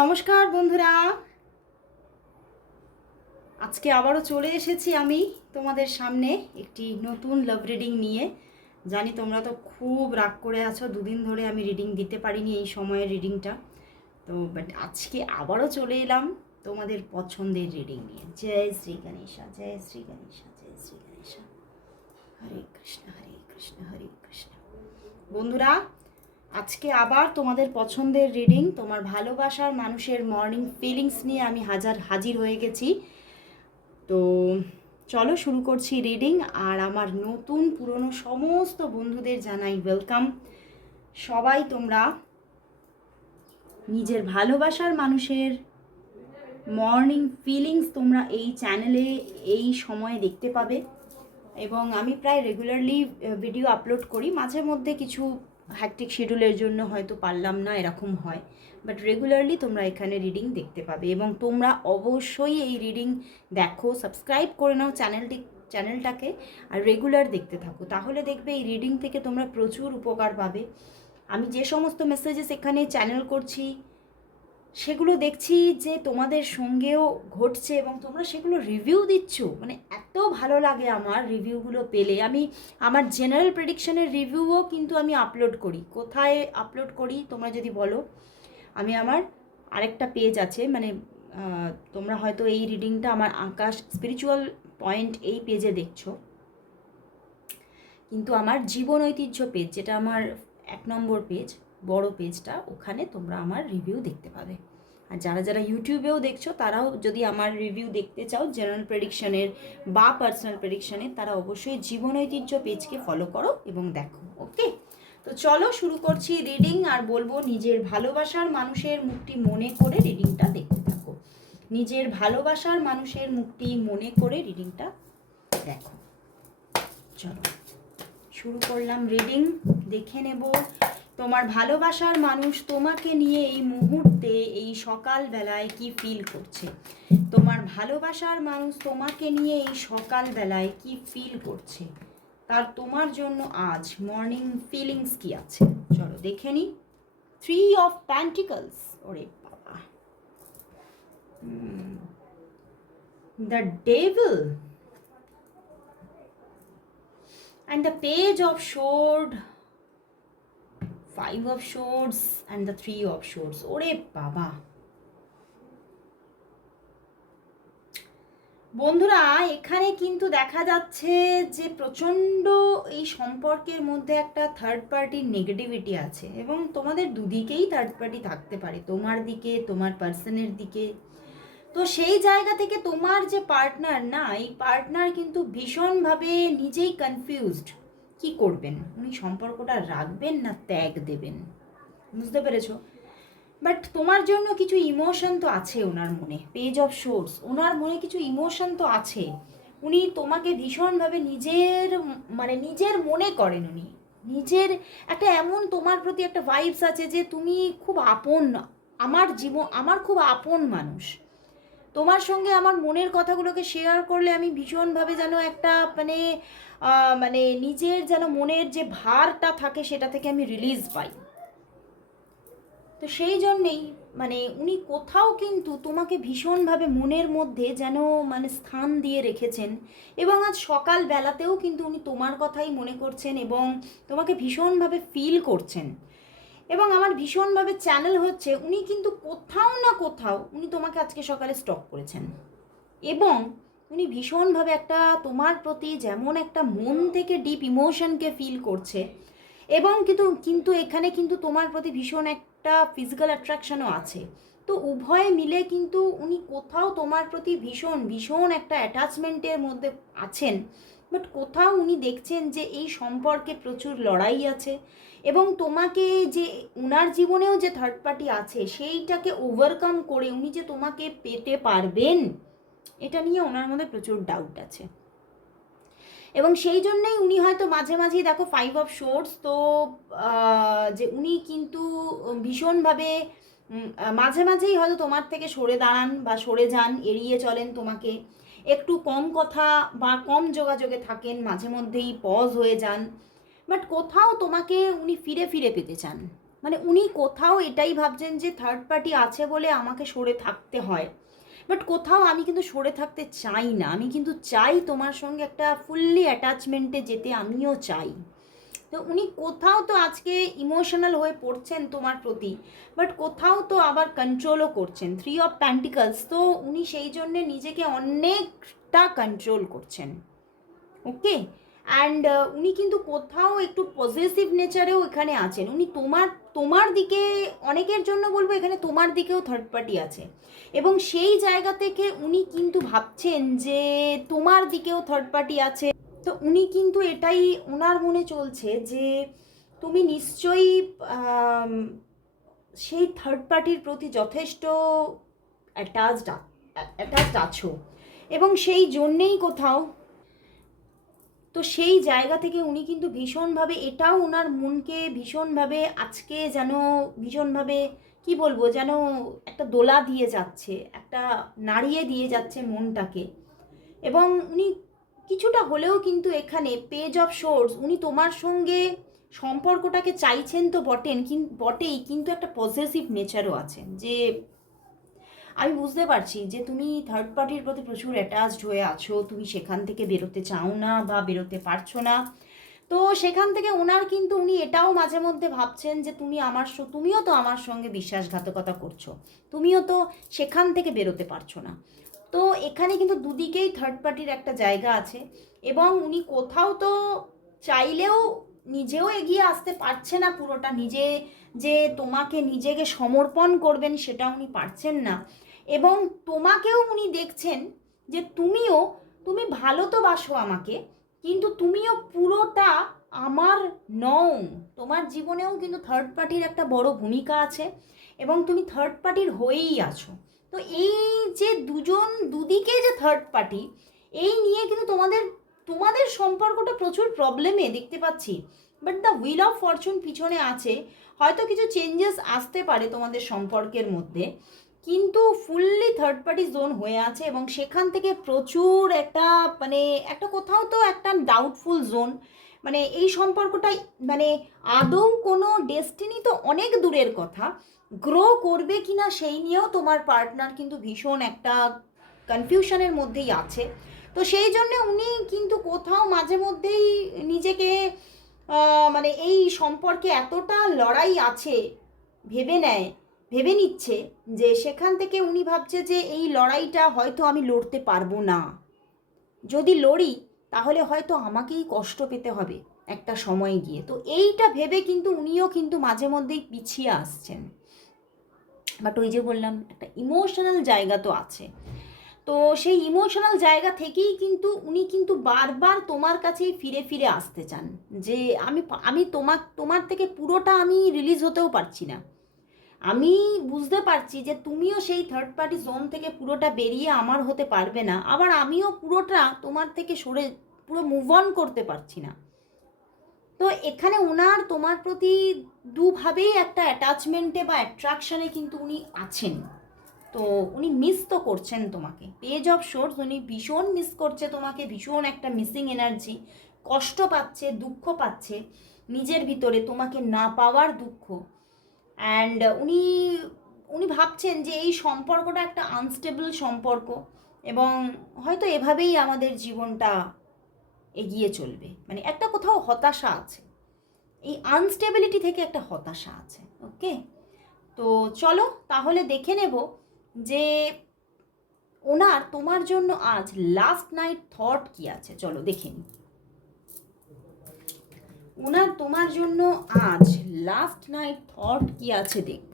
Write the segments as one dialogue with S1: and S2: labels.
S1: নমস্কার বন্ধুরা। আজকে আবারও চলে এসেছি আমি তোমাদের সামনে একটি নতুন লাভ রিডিং নিয়ে। জানি তোমরা তো খুব রাগ করে আছো, দুদিন ধরে আমি রিডিং দিতে পারিনি এই সময়ের রিডিংটা তো বাট আজকে আবারও চলে এলাম তোমাদের পছন্দের রিডিং নিয়ে। জয় শ্রী গণেশা, জয় শ্রী গণেশা, জয় শ্রী গণেশা। হরে কৃষ্ণ হরে কৃষ্ণ হরে কৃষ্ণ। বন্ধুরা আজকে আবার তোমাদের পছন্দের রিডিং তোমার ভালোবাসার মানুষের মর্নিং ফিলিংস নিয়ে আমি হাজার, হাজির হয়ে গেছি। তো চলো শুরু করছি রিডিং আর আমার নতুন, পুরনো সমস্ত বন্ধুদের জানাই ওয়েলকাম সবাই তোমরা নিজের ভালোবাসার মানুষের মর্নিং ফিলিংস তোমরা এই চ্যানেলে এই সময়ে দেখতে পাবে। এবং আমি প্রায় রেগুলারলি ভিডিও আপলোড করি। মাঝে মধ্যে কিছু হ্যাকটিক শিডিউলের জন্য হয়তো পারলাম না, এরকম হয়। বাট রেগুলারলি তোমরা এখানে রিডিং দেখতে পাবে এবং তোমরা অবশ্যই এই রিডিং দেখো সাবস্ক্রাইব করে নাও চ্যানেলটি চ্যানেলটাকে আর রেগুলার দেখতে থাকো। তাহলে দেখবে এই রিডিং থেকে তোমরা প্রচুর উপকার পাবে। আমি যে সমস্ত মেসেজেস এখানে চ্যানেল করছি সেগুলো দেখছি যে তোমাদের সঙ্গেও ঘটছে এবং তোমরা সেগুলো রিভিউ দিচ্ছ। মানে এত ভালো লাগে আমার রিভিউগুলো পেলে। আমি আমার জেনারেল প্রেডিকশনের রিভিউও কিন্তু আমি আপলোড করি। কোথায় আপলোড করি তোমরা যদি বলো। আমি আমার আরেকটা পেজ আছে মানে তোমরা হয়তো এই রিডিংটা আমার আকাশ স্পিরিচুয়াল পয়েন্ট এই পেজে দেখছ। কিন্তু আমার জীবন ঐতিহ্য পেজ যেটা আমার এক নম্বর পেজ বড় পেজটা ওখানে তোমরা আমার রিভিউ দেখতে পাবে। আর যারা যারা ইউটিউবেও দেখছ, তারাও যদি আমার রিভিউ দেখতে চাও জেনারেল প্রেডিকশনের বা পার্সোনাল প্রেডিকশনের তারা অবশ্যই জীবন ঐতিহ্য পেজকে ফলো করো এবং দেখো ওকে তো চলো শুরু করছি রিডিং আর বলব নিজের ভালোবাসার মানুষের মুখটি মনে করে রিডিংটা দেখতে থাকো। নিজের ভালোবাসার মানুষের মুখটি মনে করে রিডিংটা দেখো। চলো, শুরু করলাম রিডিং দেখে নেব তোমার ভালোবাসার মানুষ তোমাকে নিয়ে এই মুহূর্তে, এই সকালবেলায় কি ফিল করছে? তোমার ভালোবাসার মানুষ তোমাকে নিয়ে এই সকালবেলায় কি ফিল করছে? তার তোমার জন্য আজ মর্নিং ফিলিংস কি আছে? চলো দেখে নি। থ্রি অফ প্যান্টিকলস ওরে বাবা। The devil and the page of sword five of swords and the three of swords. ওরে বাবা। বন্ধুরা, এখানে কিন্তু দেখা যাচ্ছে যে প্রচণ্ড এই সম্পর্কের মধ্যে একটা থার্ড পার্টির নেগেটিভিটি আছে এবং তোমাদের দুদিকেই থার্ড পার্টি থাকতে পারে, তোমার দিকে, তোমার পার্সনের দিকে। তো সেই জায়গা থেকে তোমার যে পার্টনার না, এই পার্টনার কিন্তু ভীষণভাবে নিজেই কনফিউজড কি করবেন? উনি সম্পর্কটা রাখবেন না ত্যাগ দেবেন? বুঝতে পেরেছ? বাট তোমার জন্য কিছু ইমোশন তো আছে ওনার মনে পেজ অফ সোর্স ওনার মনে কিছু ইমোশন তো আছে। উনি তোমাকে ভীষণভাবে নিজের মানে নিজের মনে করেন উনি। নিজের একটা এমন তোমার প্রতি একটা ভাইবস আছে যে তুমি খুব আপন, আমার জীবন, আমার খুব আপন মানুষ। তোমার সঙ্গে আমার মনের কথাগুলোকে শেয়ার করলে আমি ভীষণভাবে যেন একটা মানে মানে নিজের যেন মনের যে ভারটা থাকে সেটা থেকে আমি রিলিজ পাই। তো সেই জন্যেই মানে উনি কোথাও কিন্তু তোমাকে ভীষণভাবে মনের মধ্যে যেন মানে স্থান দিয়ে রেখেছেন এবং আজ সকাল বেলাতেও কিন্তু উনি তোমার কথাই মনে করছেন এবং তোমাকে ভীষণভাবে ফিল করছেন। এবং আমার ভীষণভাবে চ্যানেল হচ্ছে, উনি কিন্তু কোথাও না কোথাও উনি তোমাকে আজকে সকালে স্টক করেছেন। এবং উনি ভীষণভাবে একটা তোমার প্রতি যেমন একটা মন থেকে ডিপ ইমোশনকে ফিল করছে, এবং কিন্তু কিন্তু এখানে কিন্তু তোমার প্রতি ভীষণ একটা ফিজিক্যাল অ্যাট্রাকশনও আছে। তো উভয়ে মিলে কিন্তু উনি কোথাও তোমার প্রতি ভীষণ ভীষণ একটা অ্যাটাচমেন্টের মধ্যে আছেন বাট কোথাও উনি দেখছেন যে এই সম্পর্কে প্রচুর লড়াই আছে এবং তোমাকে যে উনার জীবনেও যে থার্ড পার্টি আছে, সেইটাকে ওভারকাম করে উনি যে তোমাকে পেতে পারবেন, এটা নিয়ে ওনার মধ্যে প্রচুর ডাউট আছে। এবং সেই জন্যই উনি হয়তো মাঝে মাঝেই দেখো ফাইভ অফ শোর্স তো যে উনি কিন্তু ভীষণভাবে মাঝে মাঝেই হয়তো তোমার থেকে সরে দাঁড়ান বা সরে যান, এড়িয়ে চলেন তোমাকে। একটু কম কথা বা কম যোগাযোগে থাকেন, মাঝে মধ্যেই পজ হয়ে যান। বাট কোথাও তোমাকে উনি ফিরে ফিরে পেতে চান। মানে উনি কোথাও এটাই ভাবছেন যে থার্ড পার্টি আছে বলে আমাকে সরে থাকতে হয়। বাট কোথাও আমি কিন্তু সরে থাকতে চাই না। আমি কিন্তু চাই তোমার সঙ্গে একটা ফুললি অ্যাটাচমেন্টে যেতে আমিও চাই। তো উনি কোথাও তো আজকে ইমোশনাল হয়ে পড়ছেন তোমার প্রতি, বাট কোথাও তো আবার কন্ট্রোলও করছেন। থ্রি অফ প্যান্টিকলস তো উনি সেই জন্যে নিজেকে অনেকটা কন্ট্রোল করছেন। ওকে অ্যান্ড উনি কিন্তু কোথাও একটু পজিটিভ নেচারেও এখানে আছেন। উনি তোমার তোমার দিকে, অনেকের জন্য বলব এখানে তোমার দিকেও থার্ড পার্টি আছে। এবং সেই জায়গা থেকে উনি কিন্তু ভাবছেন যে তোমার দিকেও থার্ড পার্টি আছে। তো উনি কিন্তু এটাই ওনার মনে চলছে যে তুমি নিশ্চয়ই সেই থার্ড পার্টির প্রতি যথেষ্ট অ্যাটাচড অ্যাটাচড আছো। এবং সেই জন্যেই কোথাও তো সেই জায়গা থেকে উনি কিন্তু ভীষণভাবে, এটাও ওনার মনকে ভীষণভাবে আজকে যেন ভীষণভাবে, কি বলব, যেন একটা দোলা দিয়ে যাচ্ছে, একটা নাড়িয়ে দিয়ে যাচ্ছে মনটাকে। এবং উনি কিছুটা হলেও কিন্তু এখানে পেজ অফ সোর্স উনি তোমার সঙ্গে সম্পর্কটাকে চাইছেন তো বটেন কিন্তু বটেই, কিন্তু একটা পজিটিভ নেচারও আছে যে আমি বুঝতে পারছি যে তুমি থার্ড পার্টির প্রতি প্রচুর অ্যাটাচড হয়ে আছো, তুমি সেখান থেকে বেরোতে চাও না বা বেরোতে পারছ না। তো সেখান থেকে ওনার কিন্তু উনি এটাও মাঝে মধ্যে ভাবছেন যে তুমি আমার তুমিও তো আমার সঙ্গে বিশ্বাসঘাতকতা করছ, তুমিও তো সেখান থেকে বেরোতে পারছ না। তো এখানে কিন্তু দুদিকেই থার্ড পার্টির একটা জায়গা আছে এবং উনি কোথাও তো চাইলেও নিজেও এগিয়ে আসতে পারছে না পুরোটা। নিজে যে তোমাকে নিজেকে সমর্পণ করবেন সেটা উনি পারছেন না। এবং তোমাকেও উনি দেখছেন যে তুমিও, তুমি ভালো তো বাসো আমাকে, কিন্তু তুমিও পুরোটা আমার নও। তোমার জীবনেও কিন্তু থার্ড পার্টির একটা বড় ভূমিকা আছে এবং তুমি থার্ড পার্টির হয়েই আছো। তো এই যে দুজন, দুদিকে যে থার্ড পার্টি এই নিয়ে কিন্তু তোমাদের তোমাদের সম্পর্কটা প্রচুর প্রবলেমে দেখতে পাচ্ছি। But the wheel of fortune পিছনে আছে। হয়তো কিছু চেঞ্জেস আসতে পারে তোমাদের সম্পর্কের মধ্যে। কিন্তু ফুললি থার্ড পার্টি জোন হয়ে আছে এবং সেখান থেকে প্রচুর একটা মানে একটা কোথাও তো একটা ডাউটফুল জোন মানে এই সম্পর্কটাই মানে আদৌ কোনো ডেস্টিনি তো অনেক দূরের কথা। গ্রো করবে কি না সেই নিয়েও তোমার পার্টনার কিন্তু ভীষণ একটা কনফিউশনের মধ্যেই আছে। তো সেই জন্য উনি কিন্তু কোথাও মাঝে মধ্যেই নিজেকে মানে এই সম্পর্কে এতটা লড়াই আছে, ভেবে নেয়, ভেবে নিচ্ছে যে সেখান থেকে উনি ভাবছে যে এই লড়াইটা হয়তো আমি লড়তে পারব না। যদি লড়ি, তাহলে হয়তো আমাকেই কষ্ট পেতে হবে একটা সময় গিয়ে। তো এইটা ভেবে কিন্তু উনিও কিন্তু মাঝে মধ্যেই পিছিয়ে আসছেন। বাট ওই যে বললাম, একটা ইমোশনাল জায়গা তো আছে। তো সেই ইমোশনাল জায়গা থেকেই কিন্তু উনি কিন্তু বারবার তোমার কাছেই ফিরে ফিরে আসতে চান। যে আমি আমি তোমার তোমার থেকে পুরোটা আমি রিলিজ হতেও পারছি না। আমি বুঝতে পারছি যে তুমিও সেই থার্ড পার্টি জোন থেকে পুরোটা বেরিয়ে আমার হতে পারবে না, আবার আমিও পুরোটা তোমার থেকে সরে, পুরো মুভ অন করতে পারছি না। তো এখানে ওনার তোমার প্রতি দুভাবেই একটা অ্যাটাচমেন্টে বা অ্যাট্রাকশনে কিন্তু উনি আছেন। তো উনি মিস তো করছেন তোমাকে। পেজ অফ শোর্স উনি ভীষণ মিস করছে তোমাকে, ভীষণ একটা মিসিং এনার্জি কষ্ট পাচ্ছে, দুঃখ পাচ্ছে, নিজের ভিতরে তোমাকে না পাওয়ার দুঃখ। অ্যান্ড উনি উনি ভাবছেন যে এই সম্পর্কটা একটা আনস্টেবল সম্পর্ক এবং হয়তো এভাবেই আমাদের জীবনটা এগিয়ে চলবে। মানে একটা কোথাও হতাশা আছে। এই আনস্টেবিলিটি থেকে একটা হতাশা আছে ওকে তো চলো, তাহলে দেখে নেব যে ওনার তোমার জন্য আজ লাস্ট নাইট থট কি আছে? চলো দেখে নিই ওনার তোমার জন্য আজ লাস্ট নাইট থট কি আছে দেখব।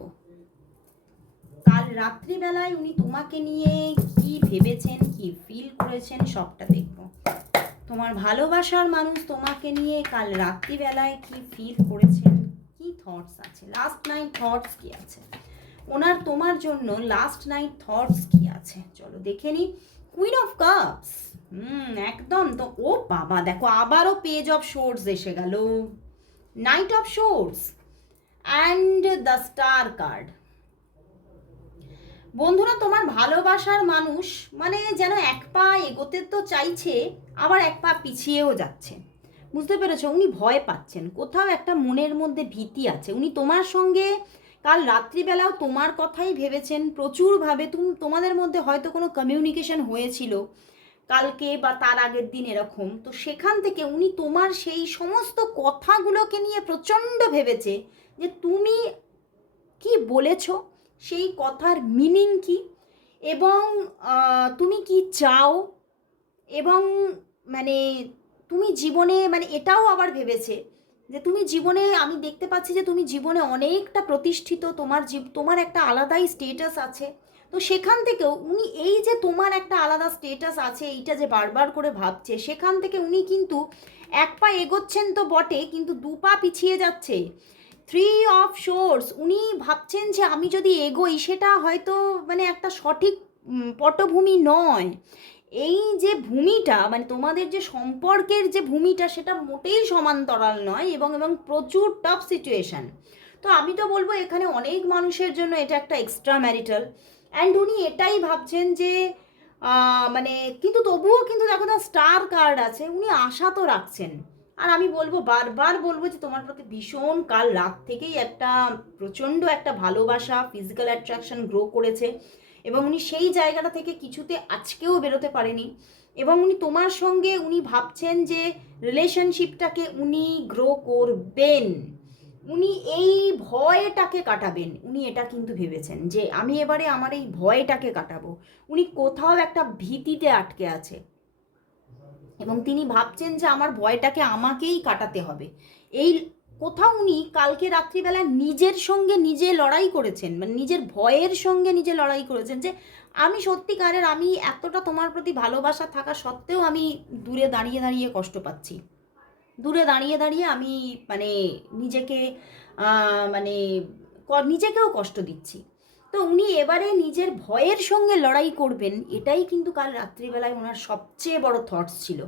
S1: কাল রাত্রিবেলায় উনি তোমাকে নিয়ে কি ভেবেছেন, কি ফিল করেছেন সবটা দেখব। তোমার ভালোবাসার মানুষ তোমাকে নিয়ে কাল রাত্রিবেলায় কি ফিল করেছেন, কি থটস আছে? লাস্ট নাইট থটস কি আছে? ওনার তোমার জন্য লাস্ট নাইট থটস কি আছে? চলো দেখে নি। কুইন অফ কাপস হুম, একদম। তো ও বাবা, দেখো আবারও পেজ অফ শোর্স এসে গেল। Knight of swords and the star card বন্ধুরা, তোমার ভালোবাসার মানুষ মানে যেন এক পা এগোতে তো চাইছে, আবার এক পা পিছিয়েও যাচ্ছে। বুঝতে পেরেছ? উনি ভয় পাচ্ছেন। কোথাও একটা মনের মধ্যে ভীতি আছে। উনি তোমার সঙ্গে কাল রাত্রিবেলাও তোমার কথাই ভেবেছেন, প্রচুরভাবে তুমি, তোমাদের মধ্যে হয়তো কোনো কমিউনিকেশন হয়েছিল। কালকে বা তার আগের দিন এরকম। তো সেখান থেকে উনি তোমার সেই সমস্ত কথাগুলোকে নিয়ে প্রচণ্ড ভেবেছে যে তুমি কি বলেছ? সেই কথার মিনিং কি? এবং তুমি কি চাও? এবং মানে তুমি জীবনে মানে এটাও আবার ভেবেছে যে তুমি জীবনে, আমি দেখতে পাচ্ছি যে তুমি জীবনে অনেকটা প্রতিষ্ঠিত, তোমার তোমার একটা আলাদাই স্টেটাস আছে। তো সেখান থেকেও উনি এই যে তোমার একটা আলাদা স্টেটাস আছে, এইটা যে বারবার করে ভাবছে, সেখান থেকে উনি কিন্তু এক পা এগোচ্ছেন তো বটে, কিন্তু দু পা পিছিয়ে যাচ্ছে। থ্রি অফ শোর্স উনি ভাবছেন যে আমি যদি এগোই, সেটা হয়তো মানে একটা সঠিক পটভূমি নয়। এই যে ভূমিটা মানে তোমাদের যে সম্পর্কের যে ভূমিটা, সেটা মোটেই সমান্তরাল নয় এবং এবং প্রচুর টাফ সিচুয়েশন তো আমি তো বলব এখানে অনেক মানুষের জন্য এটা একটা এক্সট্রা ম্যারিটাল অ্যান্ড উনি এটাই ভাবছেন যে মানে কিন্তু তবুও কিন্তু দেখো না স্টার কার্ড আছে, উনি আশা তো রাখছেন। আর আমি বলব, বারবার বলব যে তোমার প্রতি ভীষণ কাল রাত থেকেই একটা প্রচণ্ড একটা ভালোবাসা ফিজিক্যাল অ্যাট্রাকশন গ্রো করেছে। এবং উনি সেই জায়গাটা থেকে কিছুতে আজকেও বেরোতে পারেনি এবং উনি তোমার সঙ্গে উনি ভাবছেন যে রিলেশনশিপটাকে উনি গ্রো করবেন। উনি এই ভয়টাকে কাটাবেন। উনি এটা কিন্তু ভেবেছেন যে আমি এবারে আমার এই ভয়টাকে কাটাবো। উনি কোথাও একটা ভীতিতে আটকে আছে। এবং তিনি ভাবছেন যে আমার ভয়টাকে আমাকেই কাটাতে হবে। এই কোথাও উনি কালকে রাত্রিবেলা নিজের সঙ্গে নিজে লড়াই করেছেন মানে নিজের ভয়ের সঙ্গে নিজে লড়াই করেছেন যে, আমি সত্যিকারের আমি এতটা তোমার প্রতি ভালোবাসা থাকা সত্ত্বেও আমি দূরে দাঁড়িয়ে দাঁড়িয়ে কষ্ট পাচ্ছি। দূরে দাঁড়িয়ে দাঁড়িয়ে আমি মানে নিজেকে মানে নিজেকেও কষ্ট দিচ্ছি। তো উনি এবারে নিজের ভয়ের সঙ্গে লড়াই করবেন, এটাই কিন্তু কাল রাত্রিবেলায় ওনার সবচেয়ে বড় থটস ছিল।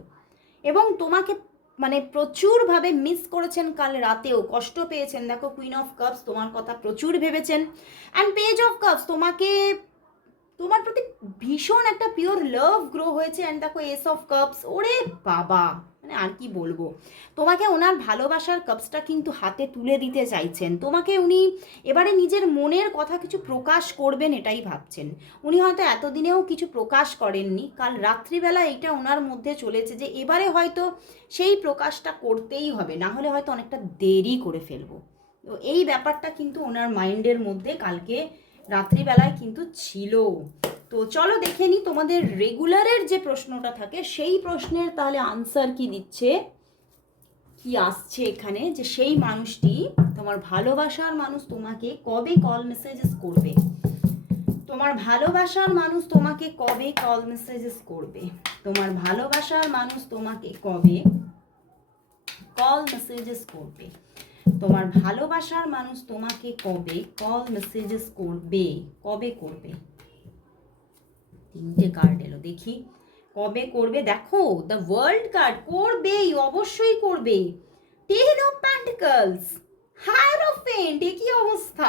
S1: এবং তোমাকে মানে প্রচুরভাবে মিস করেছেন কাল রাতেও। কষ্ট পেয়েছেন। দেখো কুইন অফ কাপস তোমার কথা প্রচুর ভেবেছেন। অ্যান্ড পেজ অফ কাপস তোমাকে, তোমার প্রতি ভীষণ একটা পিওর লাভ গ্রো হয়েছে। অ্যান্ড দেখো এস অফ কাপস ওরে বাবা! আর কি বলব? তোমাকে ওনার ভালোবাসার কাপসটা কিন্তু হাতে তুলে দিতে চাইছেন। তোমাকে উনি এবারে নিজের মনের কথা কিছু প্রকাশ করবেন এটাই ভাবছেন। উনি হয়তো এতদিনেও কিছু প্রকাশ করেননি। কাল রাত্রিবেলা এটা ওনার মধ্যে চলেছে যে এবারে হয়তো সেই প্রকাশটা করতেই হবে, না হলে হয়তো অনেকটা দেরি করে ফেলব। তো এই ব্যাপারটা কিন্তু ওনার মাইন্ডের মধ্যে কালকে রাত্রিবেলায় কিন্তু ছিল তো চলো দেখে নিই তোমাদের রেগুলারের যে প্রশ্নটা থাকে, সেই প্রশ্নের তাহলে আনসার কি দিচ্ছে? কি আসছে এখানে? যে সেই মানুষটি, তোমার ভালোবাসার মানুষ তোমাকে কবে কল মেসেজেস করবে? তোমার ভালোবাসার মানুষ তোমাকে কবে কল মেসেজেস করবে? তোমার ভালোবাসার মানুষ তোমাকে কবে কল মেসেজেস করবে? তোমার ভালোবাসার মানুষ তোমাকে কবে কল মেসেজেস করবে? কবে করবে? তিনটে কার্ড এলো, দেখি। কবে করবে? দেখো দ্য ওয়ার্ল্ড কার্ড করবেই, অবশ্যই করবে টেন অফ প্যান্টিকলস হায়ারোফেন্ট এ কি অবস্থা?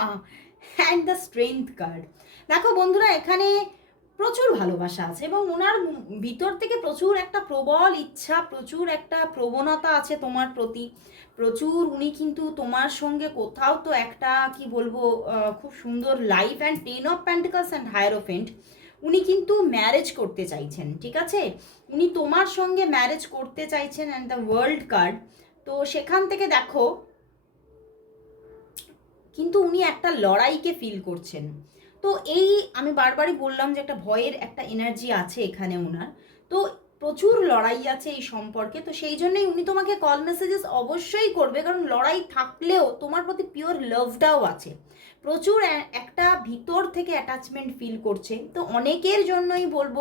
S1: অ্যান্ড দ্য স্ট্রেংথ কার্ড দেখো বন্ধুরা, এখানে প্রচুর ভালোবাসা আছে এবং ওনার ভিতর থেকে প্রচুর একটা প্রবল ইচ্ছা, প্রচুর একটা প্রবণতা আছে তোমার প্রতি। প্রচুর উনি কিন্তু তোমার সঙ্গে কোথাও তো একটা, কি বলব খুব সুন্দর life and ten of pentacles and hierophant উনি কিন্তু ম্যারেজ করতে চাইছেন, ঠিক আছে? উনি তোমার সঙ্গে ম্যারেজ করতে চাইছেন অ্যান্ড দ্য ওয়ার্ল্ড কার্ড তো সেখান থেকে দেখো, কিন্তু উনি একটা লড়াইকে ফিল করছেন। তো এই আমি বারবারই বললাম যে একটা ভয়ের একটা এনার্জি আছে এখানে ওনার তো প্রচুর লড়াই আছে এই সম্পর্কে, তো সেই জন্যই উনি তোমাকে কল মেসেজেস অবশ্যই করবে, কারণ লড়াই থাকলেও তোমার প্রতি পিওর লাভটাও আছে। প্রচুর একটা ভিতর থেকে অ্যাটাচমেন্ট ফিল করছে। তো অনেকের জন্যই বলব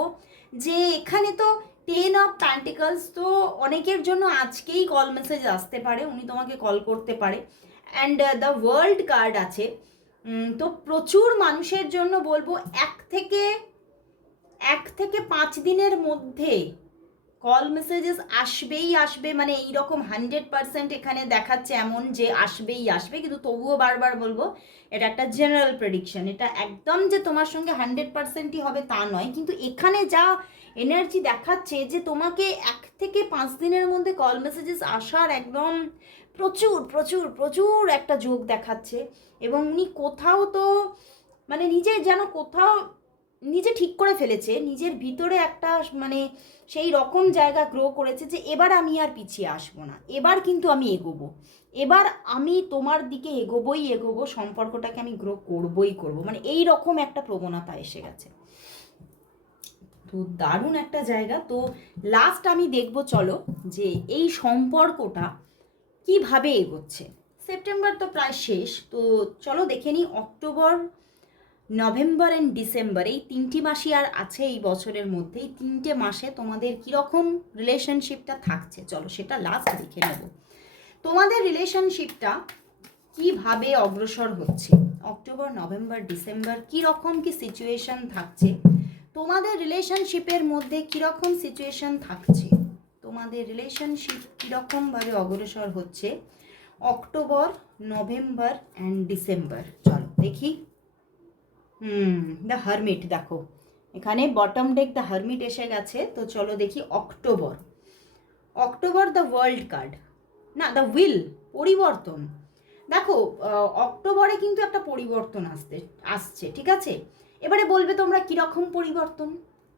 S1: যে এখানে তো টেন অফ প্যান্টিকলস তো অনেকের জন্য আজকেই কল মেসেজ আসতে পারে, উনি তোমাকে কল করতে পারে। অ্যান্ড দ্য ওয়ার্ল্ড কার্ড আছে। তো প্রচুর মানুষের জন্য বলব এক থেকে এক থেকে পাঁচ দিনের মধ্যে কল মেসেজেস আসবেই আসবে মানে এইরকম হান্ড্রেড পার্সেন্ট এখানে দেখাচ্ছে এমন যে আসবেই আসবে, কিন্তু তবুও বারবার বলব, এটা একটা জেনারেল প্রেডিকশন এটা একদম যে তোমার সঙ্গে হান্ড্রেড পার্সেন্টই হবে তা নয়, কিন্তু এখানে যা এনার্জি দেখাচ্ছে যে তোমাকে এক থেকে পাঁচ দিনের মধ্যে কল মেসেজেস আসার একদম প্রচুর প্রচুর প্রচুর একটা যোগ দেখাচ্ছে, এবং উনি কোথাও তো মানে নিজে যেন কোথাও নিজে ঠিক করে ফেলেছে, নিজের ভিতরে একটা মানে সেই রকম জায়গা গ্রো করেছে যে এবার আমি আর পিছিয়ে আসব না। এবার কিন্তু আমি এগোবো। এবার আমি তোমার দিকে এগোবই এগোবো, সম্পর্কটাকে আমি গ্রো করবই করব। মানে এই রকম একটা প্রবণতা এসে গেছে। তো দারুণ একটা জায়গা। তো লাস্ট আমি দেখব, চলো, যে এই সম্পর্কটা কীভাবে এগোচ্ছে। সেপ্টেম্বর তো প্রায় শেষ। তো চলো দেখে নিই অক্টোবর নভেম্বর অ্যান্ড ডিসেম্বর এই তিনটি মাসই আর আছে এই বছরের মধ্যে। এই তিনটে মাসে তোমাদের কীরকম রিলেশনশিপটা থাকছে? চলো সেটা লাস্ট দেখে নেব। তোমাদের রিলেশনশিপটা কীভাবে অগ্রসর হচ্ছে? অক্টোবর নভেম্বর ডিসেম্বর কী রকম কি সিচুয়েশন থাকছে? তোমাদের রিলেশনশিপের মধ্যে কীরকম সিচুয়েশন থাকছে? তোমাদের রিলেশনশিপ কীরকমভাবে অগ্রসর হচ্ছে? অক্টোবর নভেম্বর অ্যান্ড ডিসেম্বর চলো দেখি। হুম দ্য হারমিট দেখো। এখানে বটম ডেক দ্য হারমিট এসে গেছে, তো চলো দেখি October. October the world card না দ্য উইল পরিবর্তন। দেখো অক্টোবরে কিন্তু একটা পরিবর্তন আসতে, আসছে, ঠিক আছে? এবারে বলবে তোমরা কীরকম পরিবর্তন?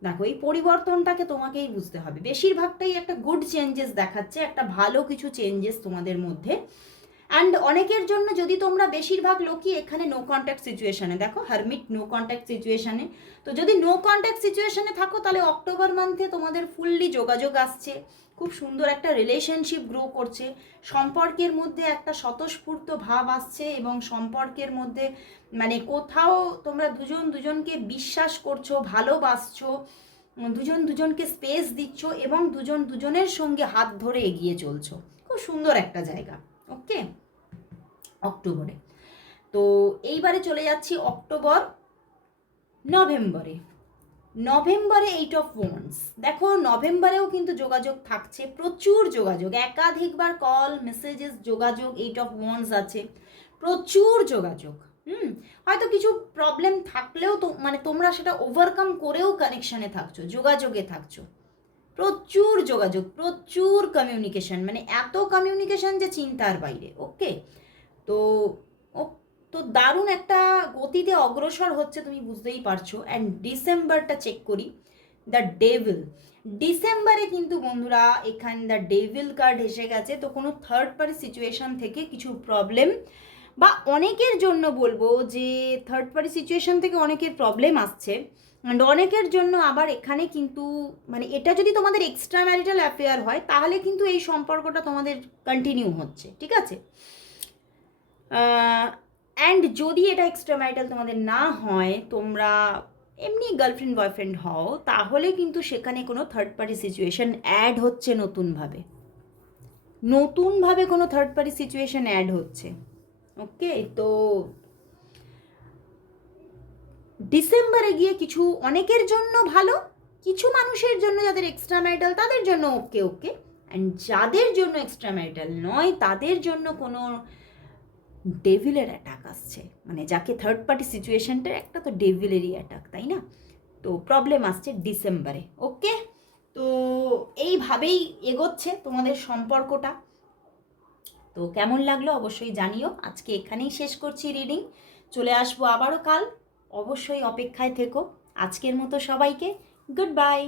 S1: দেখো, এই পরিবর্তনটাকে তোমাকেই বুঝতে হবে। বেশিরভাগটাই একটা গুড চেঞ্জেস দেখাচ্ছে, একটা ভালো কিছু চেঞ্জেস তোমাদের মধ্যে। অ্যান্ড অনেকের জন্য যদি তোমরা বেশিরভাগ লোকই এখানে নো কন্ট্যাক্ট সিচুয়েশানে দেখো হারমিট নো কন্ট্যাক্ট সিচুয়েশানে তো যদি নো কন্ট্যাক্ট সিচুয়েশানে থাকো, তাহলে অক্টোবর মান্থে তোমাদের ফুললি যোগাযোগ আসছে। খুব সুন্দর একটা রিলেশনশিপ গ্রো করছে। সম্পর্কের মধ্যে একটা স্বতঃস্ফূর্ত ভাব আসছে এবং সম্পর্কের মধ্যে মানে কোথাও তোমরা দুজন দুজনকে বিশ্বাস করছ, ভালোবাসছো, দুজন দুজনকে স্পেস দিচ্ছ এবং দুজন দুজনের সঙ্গে হাত ধরে এগিয়ে চলছো। খুব সুন্দর একটা জায়গা ওকে অক্টোবরে। তো এইবারে চলে যাচ্ছি অক্টোবর নভেম্বরে। নভেম্বরে এইট অফ ওয়ান্স দেখো, নভেম্বরেও কিন্তু যোগাযোগ থাকছে, প্রচুর যোগাযোগ। একাধিকবার কল মেসেজেস যোগাযোগ এইট অফ ওয়ান্স আছে। প্রচুর যোগাযোগ, হুম? হয়তো কিছু প্রবলেম থাকলেও তো মানে তোমরা সেটা ওভারকাম করেও কানেকশানে থাকছো, যোগাযোগে থাকছো। প্রচুর যোগাযোগ, প্রচুর কমিউনিকেশন মানে এত কমিউনিকেশন যে চিন্তার বাইরে ওকে তো ও, তো দারুণ একটা গতিতে অগ্রসর হচ্ছে তুমি বুঝতেই পারছ। অ্যান্ড ডিসেম্বরটা চেক করি। দ্য ডেভিল ডিসেম্বরে কিন্তু বন্ধুরা এখানে দ্য ডেভিল কার্ড এসে গেছে। তো কোনো থার্ড পার্টি সিচুয়েশন থেকে কিছু প্রবলেম বা অনেকের জন্য বলব যে থার্ড পার্টি সিচুয়েশন থেকে অনেকের প্রবলেম আসছে। অ্যান্ড অনেকের জন্য আবার এখানে কিন্তু মানে এটা যদি তোমাদের এক্সট্রা ম্যারিটাল অ্যাফেয়ার হয়, তাহলে কিন্তু এই সম্পর্কটা তোমাদের কন্টিনিউ হচ্ছে। ঠিক আছে? অ্যান্ড যদি এটা এক্সট্রা ম্যারিটাল তোমাদের না হয়, তোমরা এমনি গার্লফ্রেন্ড বয়ফ্রেন্ড হও, তাহলে কিন্তু সেখানে কোনো থার্ড পার্টি সিচুয়েশন অ্যাড হচ্ছে নতুনভাবে। নতুনভাবে কোনো থার্ড পার্টি সিচুয়েশন অ্যাড হচ্ছে। ওকে তো ডিসেম্বরে গিয়ে কিছু অনেকের জন্য ভালো, কিছু মানুষের জন্য যাদের এক্সট্রা ম্যারিটাল তাদের জন্য ওকে ওকে অ্যান্ড যাদের জন্য এক্সট্রা ম্যারিটাল নয়, তাদের জন্য কোনো ডেভিলের অ্যাটাক আসছে। মানে যাকে থার্ড পার্টি সিচুয়েশনটার একটা তো ডেভিলেরই অ্যাটাক তাই না? তো প্রবলেম আসছে ডিসেম্বরে ওকে তো এইভাবেই এগোচ্ছে তোমাদের সম্পর্কটা। তো কেমন লাগল অবশ্যই জানিও। আজকে এখানেই শেষ করছি রিডিং চলে আসব আবারও কাল। অবশ্যই অপেক্ষায় থেকো। আজকের মতো সবাইকে গুড বাই